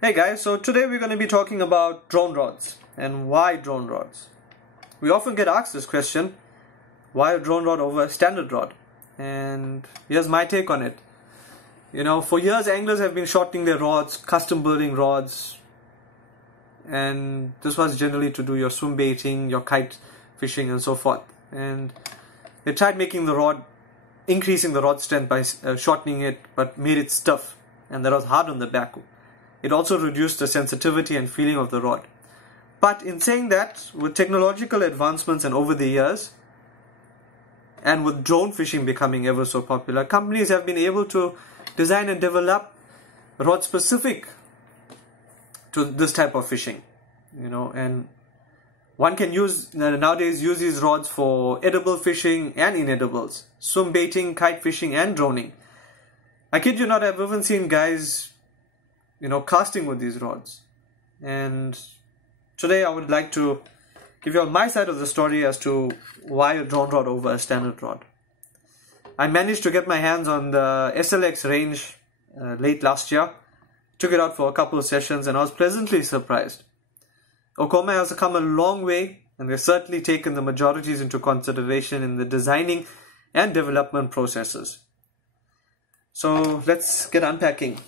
Hey guys, so today we're going to be talking about drone rods and why drone rods. We often get asked this question, why a drone rod over a standard rod? And here's my take on it. For years anglers have been shortening their rods, custom building rods, and this was generally to do your swim baiting, your kite fishing and so forth. And they tried making the rod, increasing the rod strength by shortening it, but made it stiff, and that was hard on the back. It also reduced the sensitivity and feeling of the rod. But in saying that, with technological advancements and over the years, and with drone fishing becoming ever so popular, companies have been able to design and develop rods specific to this type of fishing. And one can nowadays use these rods for edible fishing and inedibles, swim baiting, kite fishing and droning. I kid you not, I've even seen guys casting with these rods. And today I would like to give you all my side of the story as to why a drone rod over a standard rod. I managed to get my hands on the SLX range late last year. Took it out for a couple of sessions and I was pleasantly surprised. Okuma has come a long way, and they've certainly taken the majorities into consideration in the designing and development processes. So let's get unpacking.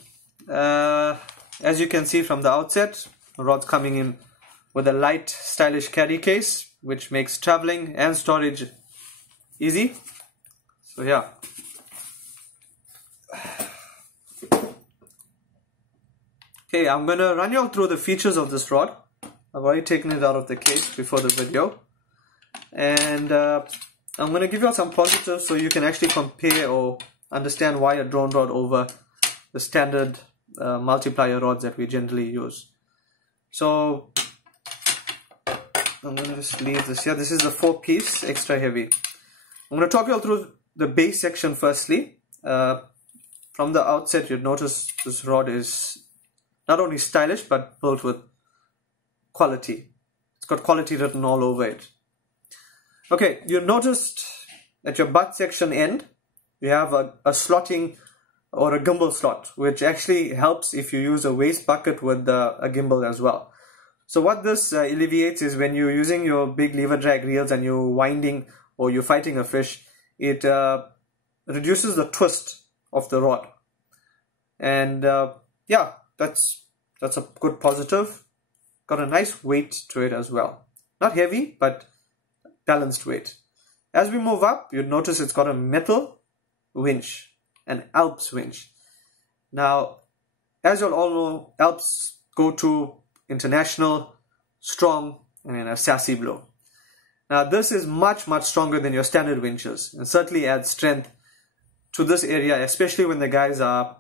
As you can see from the outset, the rod's coming in with a light, stylish carry case, which makes traveling and storage easy. So yeah. Okay, I'm going to run you all through the features of this rod. I've already taken it out of the case before the video. And I'm going to give you all some positives so you can actually compare or understand why a drone rod over the standard multiplier rods that we generally use. So I'm going to just leave this here. This is the 4-piece, extra heavy. I'm going to talk you all through the base section firstly. From the outset, you'll notice this rod is not only stylish but built with quality. It's got quality written all over it. Okay, you noticed at your butt section end, you have a slotting or a gimbal slot, which actually helps if you use a waste bucket with a gimbal as well. So what this alleviates is when you're using your big lever drag reels and you're winding or you're fighting a fish, it reduces the twist of the rod. And yeah, that's a good positive. Got a nice weight to it as well. Not heavy, but balanced weight. As we move up, you'll notice it's got a metal winch, an Alps winch. Now, as you'll all know, Alps go to international, strong, and in a sassy blue. Now, this is much stronger than your standard winches and certainly adds strength to this area, especially when the guys are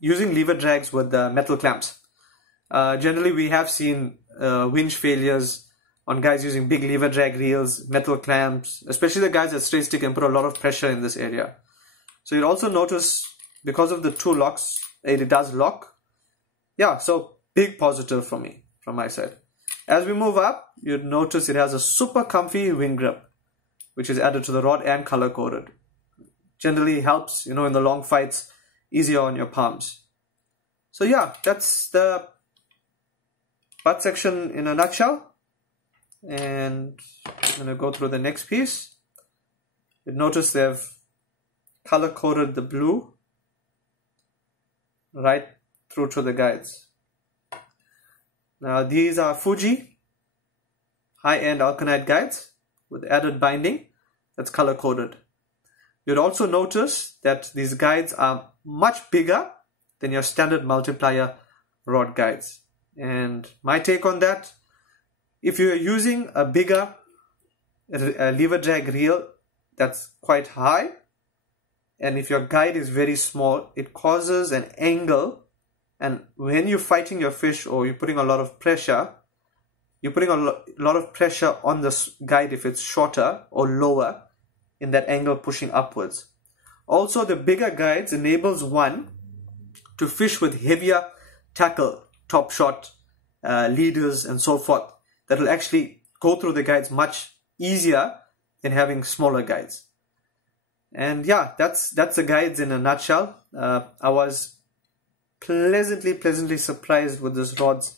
using lever drags with the metal clamps. Generally, we have seen winch failures on guys using big lever drag reels, metal clamps, especially the guys that straight stick and put a lot of pressure in this area. So you'll also notice because of the two locks, it does lock. Yeah, so big positive from my side. As we move up, you'll notice it has a super comfy wing grip, which is added to the rod and color coded. Generally helps, in the long fights, easier on your palms. So yeah, that's the butt section in a nutshell. And I'm going to go through the next piece. You'll notice they've color coded the blue right through to the guides. Now these are Fuji high-end Alkanite guides with added binding that's color coded. You'll also notice that these guides are much bigger than your standard multiplier rod guides. And my take on that, if you're using a bigger lever drag reel that's quite high, and if your guide is very small, it causes an angle, and when you're fighting your fish or you're putting a lot of pressure, you're putting a lot of pressure on this guide if it's shorter or lower in that angle pushing upwards. Also, the bigger guides enables one to fish with heavier tackle, top shot, leaders and so forth, that will actually go through the guides much easier than having smaller guides. And yeah, that's the guides in a nutshell. I was pleasantly surprised with this rod's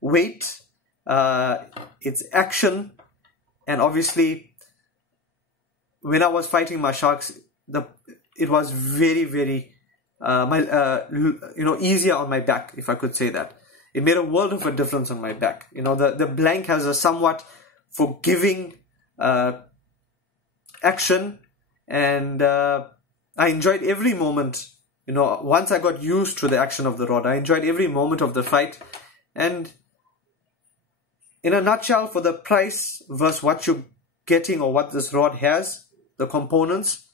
weight, its action, and obviously when I was fighting my sharks, it was very easier on my back, if I could say that. It made a world of a difference on my back. The blank has a somewhat forgiving action, and I enjoyed every moment. Once I got used to the action of the rod, I enjoyed every moment of the fight. And in a nutshell, for the price versus what you're getting or what this rod has, the components,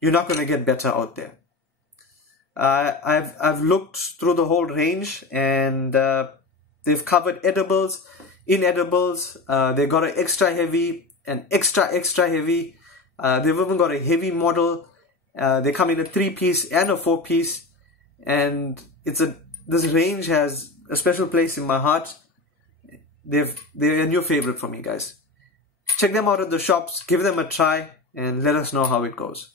you're not going to get better out there. I've looked through the whole range, and they've covered edibles, inedibles. They got an extra heavy, an extra heavy. They've even got a heavy model. They come in a 3-piece and a 4-piece, and this range has a special place in my heart. They're a new favorite for me, guys. Check them out at the shops, give them a try, and let us know how it goes.